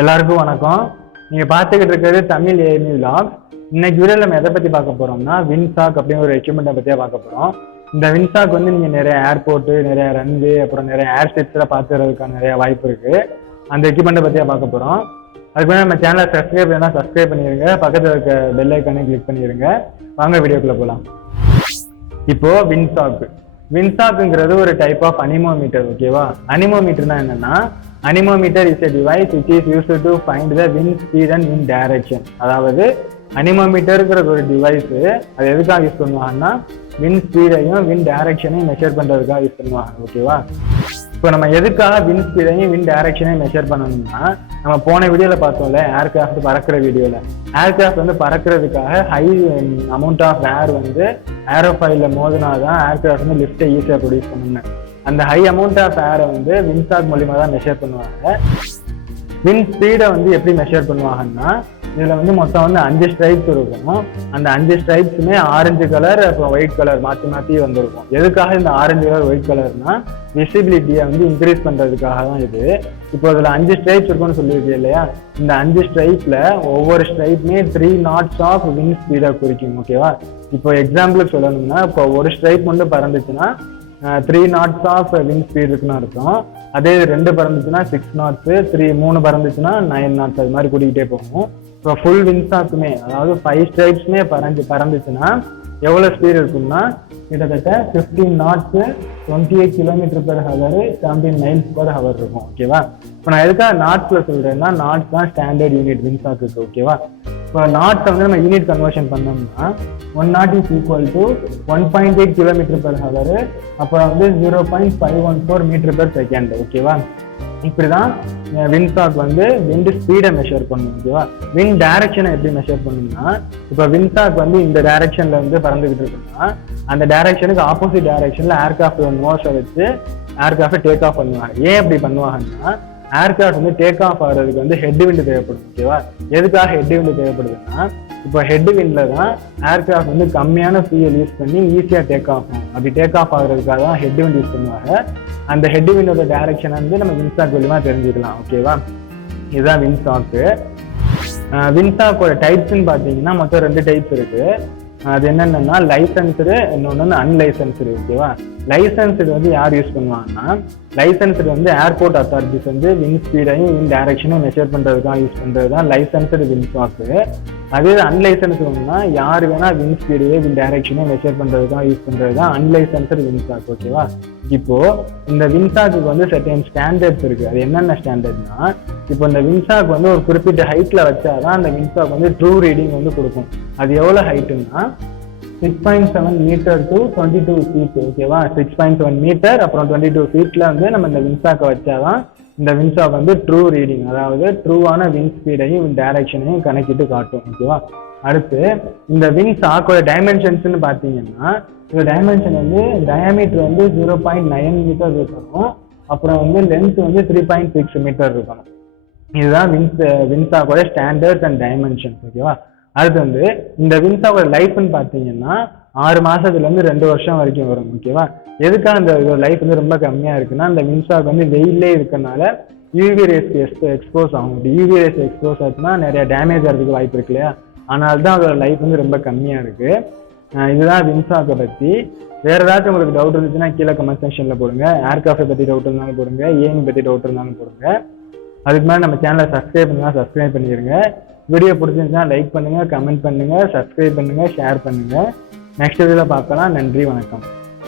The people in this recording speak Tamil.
எல்லாருக்கும் வணக்கம். நீங்கள் பார்த்துக்கிட்டு இருக்கிறது தமிழ் ஏஎம்இ vlog. இன்னைக்கு வீடியோவில் நம்ம எதை பற்றி பார்க்க போகிறோம்னா விண்சாக் அப்படிங்கிற ஒரு எக்யூப்மெண்ட்டை பற்றியே பார்க்க போகிறோம். இந்த விண்சாக் வந்து நீங்கள் நிறைய ஏர்போர்ட்டு, நிறைய ரன்வே, அப்புறம் நிறைய ஏர்ஷிப்ஸில் பார்த்துக்கிறதுக்கான நிறைய வாய்ப்பு இருக்குது. அந்த எக்யூப்மெண்ட்டை பற்றியே பார்க்க போகிறோம். அதுக்கு மேலே நம்ம சேனலை சப்ஸ்கிரைப் பண்ணால் சப்ஸ்கிரைப் பண்ணிடுங்க, பக்கத்தில் இருக்க பெல் ஐக்கானே கிளிக் பண்ணிடுங்க. வாங்க வீடியோக்குள்ளே போகலாம். இப்போது விண்சாக்குங்கிறது ஒரு டைப் ஆஃப் அனிமோமீட்டர். ஓகேவா? அனிமோமீட்டர்னா என்னன்னா, anemometer is a device which is used to find the wind speed and wind direction. அதாவது அனிமோமீட்டர்ங்கிறது ஒரு டிவைஸ். அது எதுக்காக யூஸ் பண்ணுவாங்கன்னா விண்ட் ஸ்பீடையும் விண்ட் டைரக்ஷனையும் மெஷர் பண்ணுறதுக்காக யூஸ் பண்ணுவாங்க. ஓகேவா? இப்போ நம்ம எதுக்காக விண்ட் ஸ்பீடையும் விண்ட் டைரக்ஷனையும் மெஷர் பண்ணணும்னா, நம்ம போன வீடியோவில் பார்த்தோம்ல, ஏர்கிராஃப்ட் பறக்கிற வீடியோவில், ஏர்கிராஃப்ட் வந்து பறக்கிறதுக்காக ஹை அமௌண்ட் ஆஃப் ஏர் வந்து ஏரோஃபைலில் மோதினாதான் ஏர்கிராஃப்ட் வந்து லிஃப்ட்டை ஈஸியாக ப்ரொடியூஸ் பண்ணணும். அந்த ஹை அமௌண்ட் ஆஃப் ஏரை வந்து விண்சாக் மூலியமா தான் மெஷர் பண்ணுவாங்க. விண்ட் ஸ்பீடை வந்து எப்படி மெஷர் பண்ணுவாங்கன்னா, இதில் வந்து மொத்தம் வந்து 5 ஸ்ட்ரைப்ஸ் இருக்கும். அந்த 5 ஸ்ட்ரைப்ஸுமே ஆரஞ்சு கலர் அப்புறம் ஒயிட் கலர் மாற்றி மாற்றி வந்திருக்கும். எதுக்காக இந்த ஆரஞ்சு கலர் ஒயிட் கலர்னா, விசிபிலிட்டியை வந்து இன்க்ரீஸ் பண்ணுறதுக்காக தான் இது. இப்போ இதில் 5 ஸ்ட்ரைப்ஸ் இருக்குன்னு சொல்லியிருக்கு இல்லையா? இந்த 5 ஸ்ட்ரைப்பில் ஒவ்வொரு ஸ்ட்ரைப்புமே 3 knots ஆஃப் விண்ட் ஸ்பீடை குறிக்கும். ஓகேவா? இப்போ எக்ஸாம்பிளுக்கு சொல்லணும்னா, இப்போ ஒரு ஸ்ட்ரைப் மட்டும் பறந்துச்சுன்னா 3 knots ஆஃப் விண்ட் ஸ்பீட் இருக்குன்னு அர்த்தம். அதே 2 பறந்துச்சுன்னா 6 knots, 3 பறந்துச்சுன்னா 9 knots, அது மாதிரி கூட்டிகிட்டே போகும். இப்போ ஃபுல் விண்சாக்குமே, அதாவது 5 ஸ்ட்ரைப்ஸுமே பறந்துச்சுன்னா எவ்வளோ ஸ்பீட் இருக்கும்னா கிட்டத்தட்ட 15 knots, 28 km/h, 17 miles/h இருக்கும். ஓகேவா? இப்போ நான் எதுக்காக நாட்ஸில் சொல்கிறேன்னா, நாட்ஸ் தான் ஸ்டாண்டர்ட் யூனிட் விண்சாக்குக்கு. ஓகேவா? இப்போ நாட்ஸை வந்து நம்ம யூனிட் கன்வர்ஷன் பண்ணோம்னா 1 knot is equal to 1.8 km/h, அப்புறம் வந்து 0.514 m/s. ஓகேவா? இப்படி தான் விண்சாக் வந்து விண்ட் ஸ்பீடை மெஷர் பண்ணும். ஓகேவா? விண்ட் டைரக்ஷனை எப்படி மெஷர் பண்ணும்னா, இப்போ விண்சாக் வந்து இந்த டைரக்ஷன்ல வந்து பறந்துகிட்டு இருக்குன்னா, அந்த டைரக்ஷனுக்கு ஆப்போசிட் டைரக்ஷன்ல ஏர்கிராஃப்ட் நோஸை வச்சு ஏர்கிராஃப்ட் டேக் ஆஃப் பண்ணுவாங்க. ஏன் அப்படி பண்ணுவாங்கன்னா, ஏர்கிராஃப்ட் வந்து டேக் ஆஃப் ஆகிறதுக்கு வந்து ஹெட் விண்ட் தேவைப்படும். ஓகேவா? எதுக்காக ஹெட் விண்ட் தேவைப்படுதுன்னா, இப்போ ஹெட் விண்ட்ல தான் ஏர்கிராஃப்ட் வந்து கம்மியான ஃபியூயல் யூஸ் பண்ணி ஈஸியாக டேக் ஆஃப் ஆகும். அப்படி டேக் ஆஃப் ஆகிறதுக்காக தான் ஹெட் விண்ட் யூஸ் பண்ணுவாங்க. அந்த ஹெட் விண்டோட டைரக்ஷன் வந்து நம்ம விண்சாக் மூலியமா தெரிஞ்சுக்கலாம். ஓகேவா? இதுதான் விண்சாக்கு. விண்சாக்கோட டைப்ஸ்ன்னு பார்த்தீங்கன்னா மொத்தம் 2 டைப்ஸ் இருக்கு. அது என்னென்னா லைசன்ஸ்டு, இன்னொன்று வந்து அன்லைசன்ஸ்டு. ஓகேவா? லைசன்ஸ்டு வந்து யார் யூஸ் பண்ணுவாங்கன்னா, லைசன்ஸ்டு வந்து ஏர்போர்ட் அத்தாரிட்டிஸ் வந்து விண்ட் ஸ்பீடையும் விண்ட் டைரக்ஷனும் மெஷர் பண்ணுறதுக்காக யூஸ் பண்ணுறது தான் லைசன்ஸ்டு விண்சாக்கு. அதே அன்லைசன்ஸ்டுனா யார் வேணா விண்ட் ஸ்பீடையே விண்ட் டைரக்ஷனையும் மெஷர் பண்ணுறதுக்காக யூஸ் பண்ணுறது தான் அன்லைசன்ஸ்டு விண்சாக். ஓகேவா? இப்போ இந்த விண்சாக்கு வந்து சர்டன் ஸ்டாண்டர்ட்ஸ் இருக்கு. அது என்னென்ன ஸ்டாண்டர்ட்னா, இப்போ இந்த விண்சாக் வந்து ஒரு குறிப்பிட்ட ஹைட்ல வச்சாதான் அந்த விண்சாக் வந்து ட்ரூ ரீடிங் வந்து கொடுக்கும். அது எவ்வளோ ஹைட்டுன்னா 6.7 meter to 22 feet. ஓகேவா? 6.7 meter அப்புறம் 22 feetல வந்து நம்ம இந்த விண்சாக்கை வச்சாதான் இந்த விண்சாக் வந்து ட்ரூ ரீடிங், அதாவது ட்ரூவான விண்ட் ஸ்பீடையும் விண்ட் டைரக்ஷனையும் கணக்கிட்டு காட்டும். ஓகேவா? அடுத்து இந்த விண்சாக்கோட டைமென்ஷன்ஸ்ன்னு பார்த்தீங்கன்னா, இந்த டைமென்ஷன் வந்து டயாமீட்டர் வந்து 0.9 meter இருக்கணும், அப்புறம் வந்து லென்த் வந்து 3.6 meter இருக்கணும். இதுதான் விண்சாக்கோட ஸ்டாண்டர்ட்ஸ் அண்ட் டைமென்ஷன்ஸ். ஓகேவா? அடுத்து வந்து இந்த விண்சாக்கோட லைஃப்னு பார்த்தீங்கன்னா 6 மாசத்துலேருந்து 2 வருஷம் வரைக்கும் வரும். ஓகேவா? எதுக்காக இந்த லைஃப் வந்து ரொம்ப கம்மியாக இருக்குன்னா, இந்த விண்சாக் வந்து வெயிலே இருக்கனால யூவி ரேஸ்க்கு எக்ஸ்போஸ் ஆகும். யூவி ரேஸ் எக்ஸ்போஸ் ஆச்சுன்னா நிறைய டேமேஜ் ஆகிறதுக்கு வாய்ப்பு இருக்கு இல்லையா? அதனால தான் அதோட லைஃப் வந்து ரொம்ப கம்மியாக இருக்கு. இதுதான் விண்சாக்கை பற்றி. வேற ஏதாச்சும் உங்களுக்கு டவுட் இருந்துச்சுன்னா கீழே கமெண்ட் செக்ஷனில் போடுங்க. ஏர்கிராஃப்டை பற்றி டவுட் இருந்தாலும் போடுங்க, ஏஎம்இ பற்றி டவுட் இருந்தாலும் போடுங்க. அதுக்கு மேலே நம்ம சேனலை சப்ஸ்கிரைப் பண்ணால் சப்ஸ்கிரைப் பண்ணிடுங்க. வீடியோ பிடிச்சிருந்துச்சுன்னா லைக் பண்ணுங்கள், கமெண்ட் பண்ணுங்கள், சப்ஸ்கிரைப் பண்ணுங்கள், ஷேர் பண்ணுங்கள். நெக்ஸ்ட் வீடியோவில் பார்க்கலாம். நன்றி, வணக்கம்.